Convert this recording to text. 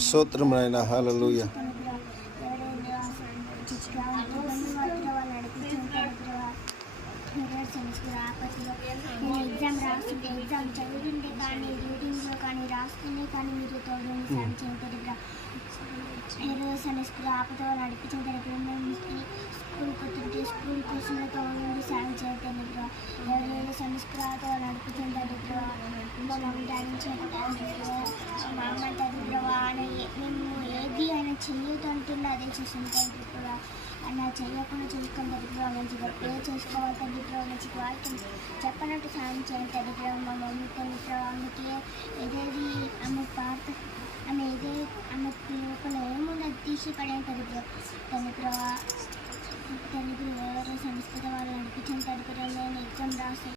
స్తోత్రం నాయనా, హల్లెలూయా. Exam రాస్తుంటే exam చదువుతుంటే కానీ రీడింగ్లో కానీ రాస్తుంటే కానీ మీరు తోడు సాయం చేయండి. ఈరోజు సమస్యలు ఆపతో నడిపించిన మేము స్కూల్కి వస్తుంటే స్కూల్ కోసం తోడు సాయం చేయండి. ఎవరైనా సమస్యలతో నడిపించిన మా మమ్మీ మా అమ్మ తగ్గిద్రవా అని మేము ఏది ఆయన చెయ్యొద్దంటుండే అదే చేస్తుంటాం. అలా చేయకుండా చూసుకొని దగ్గర మంచిగా పే చేసుకోవాలి దగ్గర మంచిగా వాళ్ళకి చెప్పనట్టు సాయం చేయాలి దగ్గర మా మమ్మీ దగ్గర ఆమెకి ఏదేది ఆమె పాత ఆమె ఆమె లోపల ఏముంది అది తీసి పడేంత దగ్గర తన దగ్గర సంస్కృత వాళ్ళు నడిపించిన దగ్గర నేను ఎగ్జామ్ రాసి